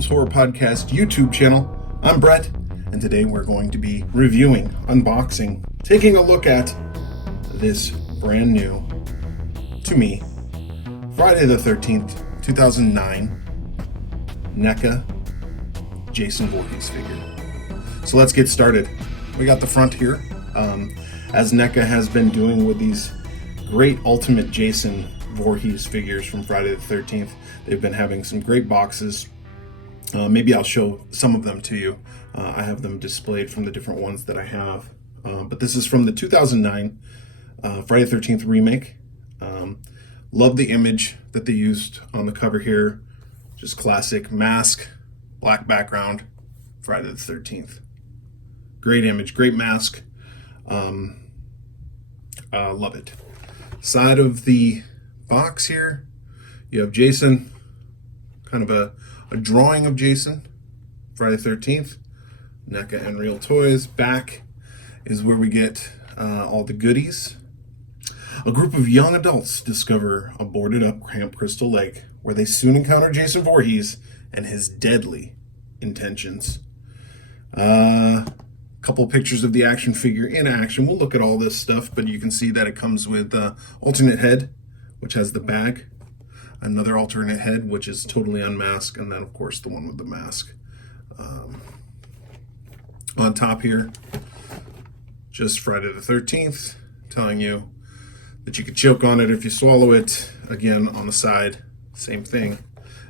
Heroes Horror Podcast YouTube channel. I'm Brett, and today we're going to be reviewing, unboxing, taking a look at this brand new, to me, Friday the 13th, 2009, Neca Jason Voorhees figure. So let's get started. We got the front here, as Neca has been doing with these great Ultimate Jason Voorhees figures from Friday the 13th. They've been having some great boxes. Maybe I'll show some of them to you. I have them displayed from the different ones that I have. But this is from the 2009 Friday the 13th remake. Love the image that they used on the cover here. Just classic mask, black background, Friday the 13th. Great image, great mask. Love it. Side of the box here, you have Jason, kind of a drawing of Jason, Friday the 13th, Neca and Real Toys. Back is where we get all the goodies. A group of young adults discover a boarded up Camp Crystal Lake where they soon encounter Jason Voorhees and his deadly intentions. Couple pictures of the action figure in action. We'll look at all this stuff, but you can see that it comes with alternate head, which has the bag, another alternate head, which is totally unmasked, and then, of course, the one with the mask. On top here, just Friday the 13th, telling you that you could choke on it if you swallow it. Again, on the side, same thing.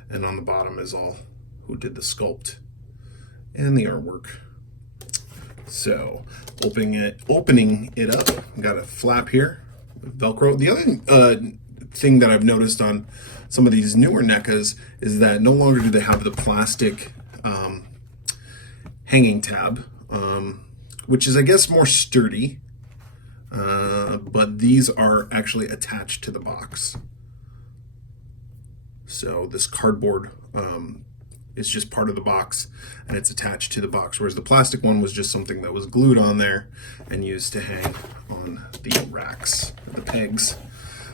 And on the bottom is all who did the sculpt and the artwork. So, opening it up, got a flap here, Velcro. The other thing that I've noticed on some of these newer NECAs is that no longer do they have the plastic hanging tab, which is, I guess, more sturdy, but these are actually attached to the box. So this cardboard is just part of the box, and it's attached to the box, whereas the plastic one was just something that was glued on there and used to hang on the racks, the pegs.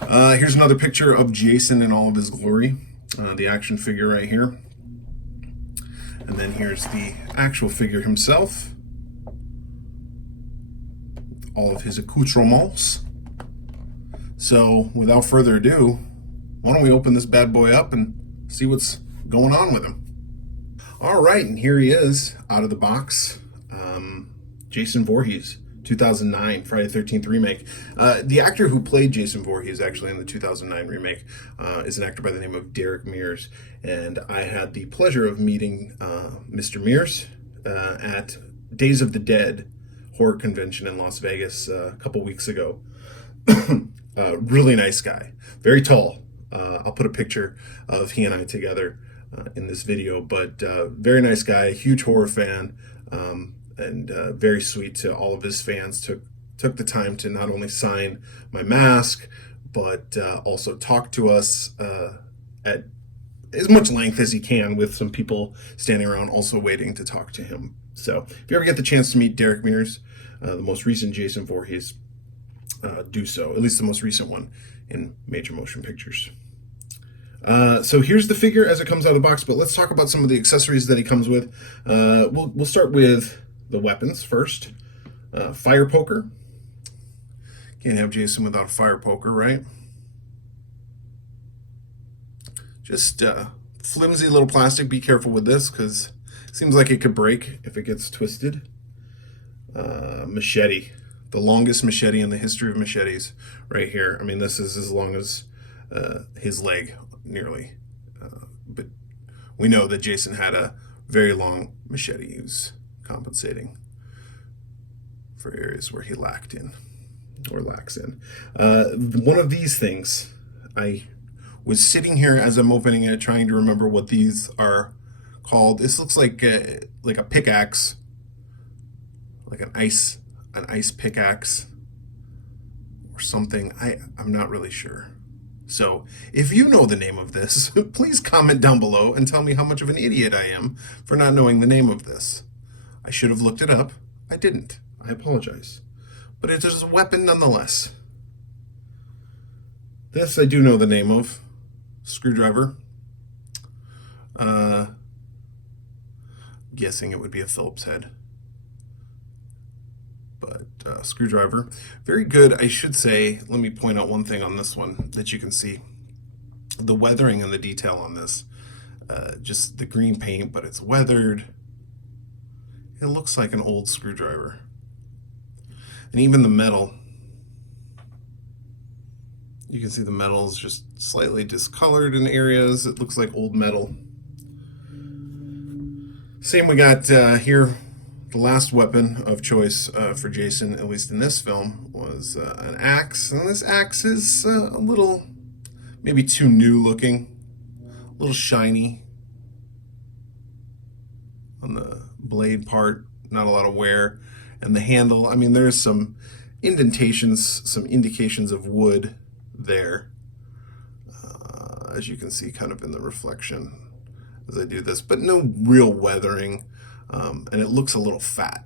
Here's another picture of Jason in all of his glory, the action figure right here. And then here's the actual figure himself, all of his accoutrements. So without further ado, why don't we open this bad boy up and see what's going on with him. All right, and here he is out of the box. Jason Voorhees, 2009 Friday the 13th remake. The actor who played Jason Voorhees actually in the 2009 remake is an actor by the name of Derek Mears, and I had the pleasure of meeting Mr. Mears at Days of the Dead horror convention in Las Vegas a couple weeks ago. Really nice guy, very tall. I'll put a picture of he and I together in this video, but very nice guy, huge horror fan, and very sweet to all of his fans. Took the time to not only sign my mask, but also talk to us at as much length as he can, with some people standing around also waiting to talk to him. So if you ever get the chance to meet Derek Mears, the most recent Jason Voorhees, do so, at least the most recent one in major motion pictures. So here's the figure as it comes out of the box, but let's talk about some of the accessories that he comes with. We'll start with the weapons first. Fire poker. Can't have Jason without a fire poker, right? Just flimsy little plastic. Be careful with this, because it seems like it could break if it gets twisted. Machete. The longest machete in the history of machetes right here. I mean, this is as long as his leg, nearly. But we know that Jason had a very long machete. He was compensating for areas where he lacked in, or lacks in. One of these things, I was sitting here as I'm opening it, trying to remember what these are called. This looks like a pickaxe, like an ice pickaxe or something. I'm not really sure. So if you know the name of this, please comment down below and tell me how much of an idiot I am for not knowing the name of this. I should have looked it up. I didn't. I apologize. But it is a weapon nonetheless. This I do know the name of. Screwdriver. guessing it would be a Phillips head. But screwdriver, very good. I should say, let me point out one thing on this one that you can see. The weathering and the detail on this. Just the green paint, but it's weathered. It looks like an old screwdriver. And even the metal, you can see the metal is just slightly discolored in areas. It looks like old metal. Same we got here. The last weapon of choice for Jason, at least in this film, was an axe. And this axe is a little, maybe too new looking, a little shiny on the blade part, not a lot of wear. And the handle, I mean, there's some indentations, some indications of wood there, as you can see kind of in the reflection as I do this, but no real weathering. And it looks a little fat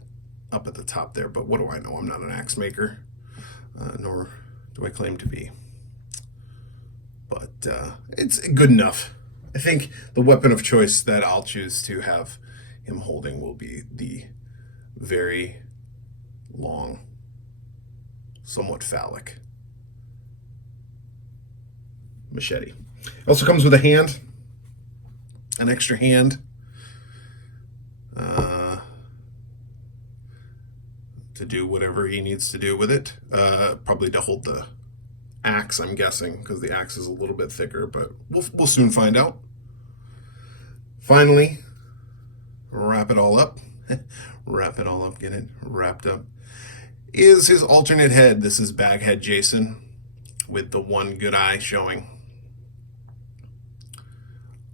up at the top there, but what do I know? I'm not an axe maker, nor do I claim to be. But it's good enough. I think the weapon of choice that I'll choose to have him holding will be the very long, somewhat phallic machete. It also comes with a hand, an extra hand. To do whatever he needs to do with it. Probably to hold the axe, I'm guessing, because the axe is a little bit thicker, but we'll soon find out. Finally, wrap it all up. Wrap it all up, get it wrapped up. Is his alternate head. This is Baghead Jason with the one good eye showing.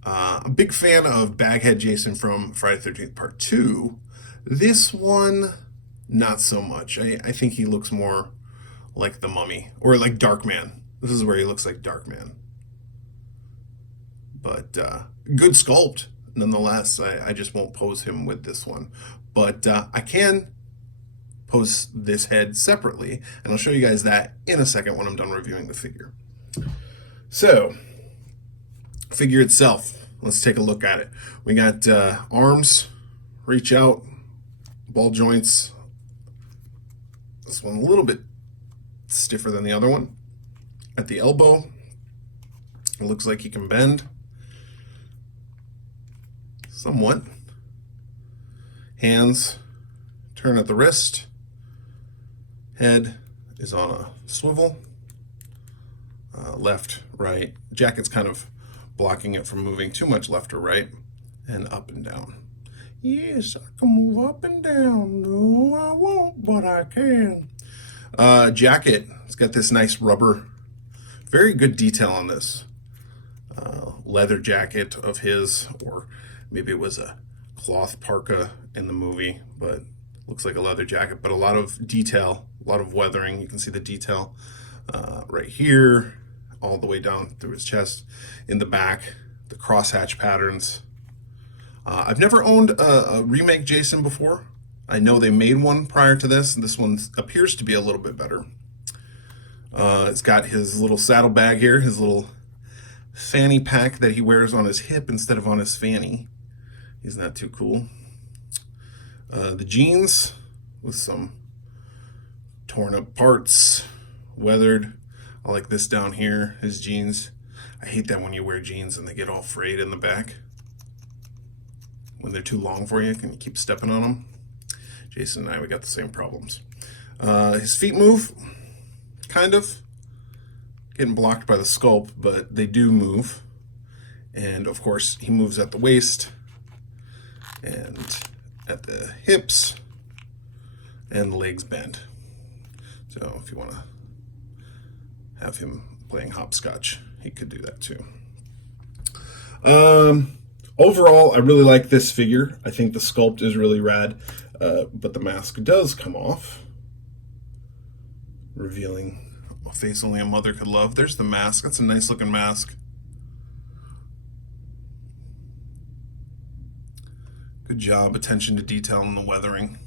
A big fan of Baghead Jason from Friday the 13th Part 2. This one, not so much. I think he looks more like the Mummy, or like Darkman. This is where he looks like Darkman. But good sculpt, nonetheless. I just won't pose him with this one. But I can pose this head separately, and I'll show you guys that in a second when I'm done reviewing the figure. So, figure itself. Let's take a look at it. We got arms, reach out, ball joints. This one a little bit stiffer than the other one. At the elbow, it looks like he can bend somewhat. Hands turn at the wrist. Head is on a swivel. Left, right. Jacket's kind of blocking it from moving too much left or right, and up and down. Yes, I can move up and down. No, I won't, but I can. Jacket, it's got this nice rubber, very good detail on this. Leather jacket of his, or maybe it was a cloth parka in the movie, but looks like a leather jacket, but a lot of detail, a lot of weathering. You can see the detail right here, all the way down through his chest, in the back, the crosshatch patterns. I've never owned a remake Jason before. I know they made one prior to this, and this one appears to be a little bit better. It's got his little saddlebag here, his little fanny pack that he wears on his hip instead of on his fanny. Isn't that too cool? The jeans with some torn up parts, weathered. I like this down here, his jeans. I hate that when you wear jeans and they get all frayed in the back. When they're too long for you, can you keep stepping on them? Jason and I, we got the same problems. His feet move, kind of. Getting blocked by the sculpt, but they do move. And of course, he moves at the waist and at the hips, and the legs bend. So if you want to have him playing hopscotch, he could do that too. Overall, I really like this figure. I think the sculpt is really rad, but the mask does come off, revealing a face only a mother could love. There's the mask. That's a nice looking mask. Good job, attention to detail in the weathering.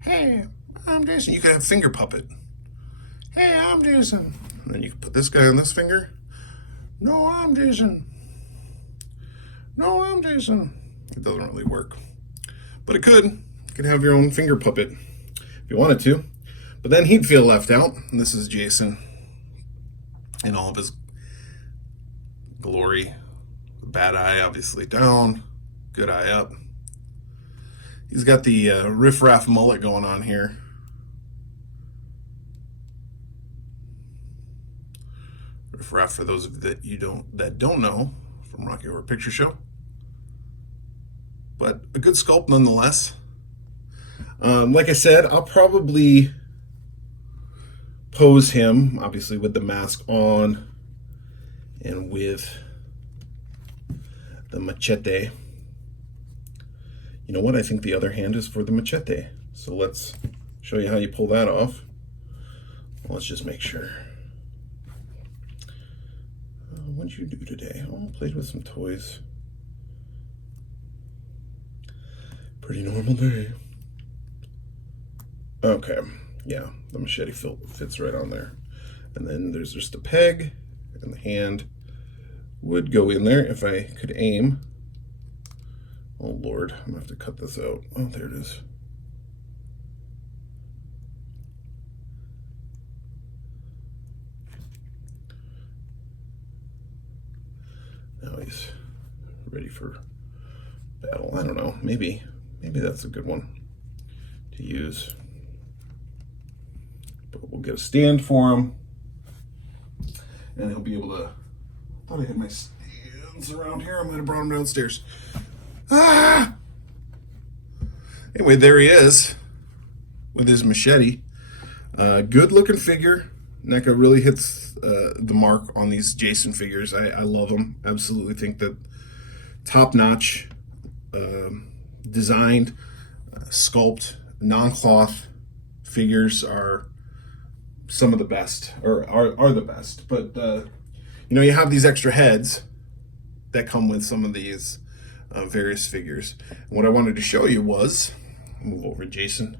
Hey, I'm Jason. You could have finger puppet. Hey, I'm Jason. And then you can put this guy on this finger. No, I'm Jason. No, I'm Jason. It doesn't really work. But it could. You could have your own finger puppet if you wanted to. But then he'd feel left out. And this is Jason in all of his glory. Bad eye obviously down, good eye up. He's got the riff-raff mullet going on here. Riff-raff, for those of you that don't know, from Rocky Horror Picture Show. But a good sculpt nonetheless. Like I said, I'll probably pose him, obviously with the mask on and with the machete. You know what? I think the other hand is for the machete. So let's show you how you pull that off. Well, let's just make sure. What did you do today? Oh, played with some toys. Pretty normal day. Okay, yeah, the machete fits right on there. And then there's just a peg, and the hand would go in there if I could aim. Oh Lord, I'm gonna have to cut this out. Oh, there it is. Now he's ready for battle. I don't know, maybe that's a good one to use. But we'll get a stand for him, and he'll be able to. I thought I had my stands around here. I might have brought him downstairs. Ah! Anyway, there he is with his machete. Good looking figure. Neca really hits the mark on these Jason figures. I love them. Absolutely think that top notch designed, sculpt, non-cloth figures are some of the best, or are the best. But you know, you have these extra heads that come with some of these various figures. And what I wanted to show you was, move over Jason.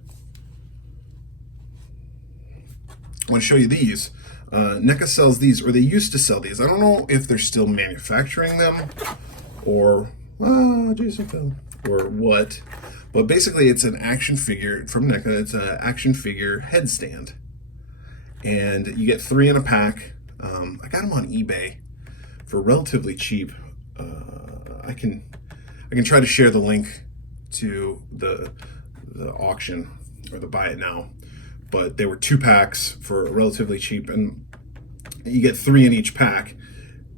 I want to show you these. Neca sells these, or they used to sell these. I don't know if they're still manufacturing them, or Jason fell, or what. But basically, it's an action figure from Neca. It's an action figure headstand, and you get 3 in a pack. I got them on eBay for relatively cheap. I can try to share the link to the auction or the buy it now, but they were 2 packs for relatively cheap, and you get 3 in each pack,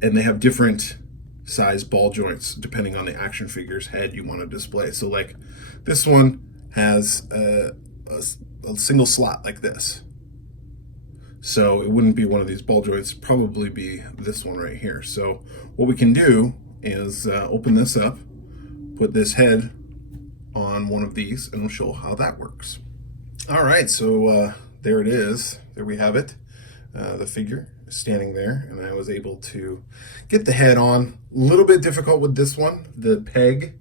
and they have different size ball joints depending on the action figure's head you want to display. So like this one has a single slot like this, so it wouldn't be one of these ball joints, probably be this one right here. So what we can do is open this up, put this head on one of these, and we'll show how that works. All right, so there it is. There we have it. The figure is standing there, and I was able to get the head on. A little bit difficult with this one. The peg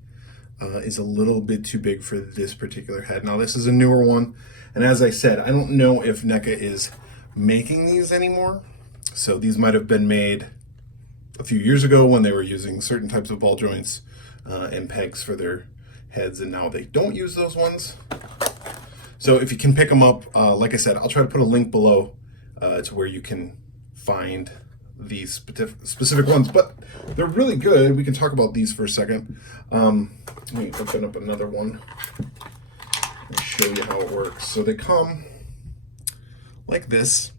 is a little bit too big for this particular head. Now, this is a newer one, and as I said, I don't know if Neca is making these anymore. So these might have been made a few years ago when they were using certain types of ball joints and pegs for their heads, and now they don't use those ones. So if you can pick them up, like I said, I'll try to put a link below to where you can find these specific ones, but they're really good. We can talk about these for a second. Let me open up another one and show you how it works. So they come like this,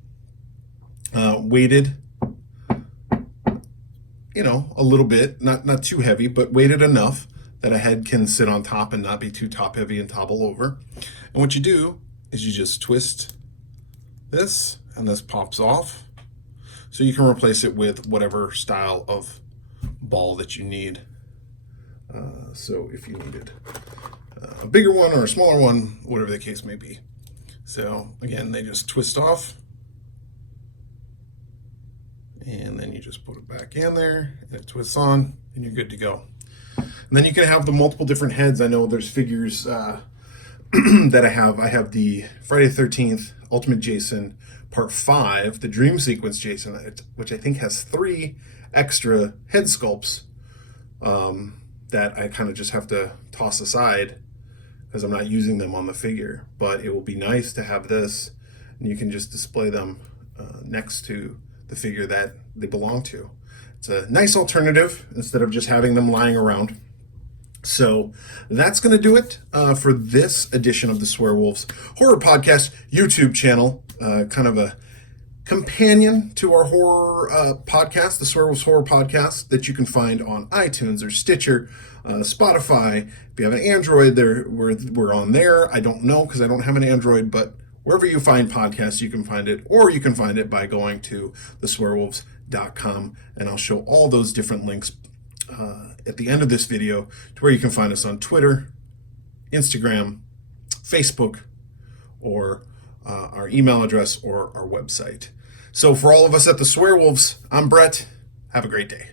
weighted, you know, a little bit, not too heavy, but weighted enough that a head can sit on top and not be too top heavy and topple over. And what you do is you just twist this, and this pops off. So you can replace it with whatever style of ball that you need. So if you needed a bigger one or a smaller one, whatever the case may be. So again, they just twist off, and then you just put it back in there, and it twists on, and you're good to go. And then you can have the multiple different heads. I know there's figures that I have. I have the Friday the 13th Ultimate Jason Part 5, the Dream Sequence Jason, which I think has 3 extra head sculpts that I kind of just have to toss aside because I'm not using them on the figure, but it will be nice to have this, and you can just display them next to the figure that they belong to. It's a nice alternative instead of just having them lying around. So that's going to do it for this edition of the Swearwolves Horror Podcast YouTube channel. Kind of a companion to our horror podcast, the Swearwolves Horror Podcast, that you can find on iTunes or Stitcher, Spotify. If you have an Android, we're on there. I don't know because I don't have an Android, but wherever you find podcasts, you can find it, or you can find it by going to theswearwolves.com, and I'll show all those different links at the end of this video to where you can find us on Twitter, Instagram, Facebook, or our email address or our website. So for all of us at the Swearwolves, I'm Brett. Have a great day.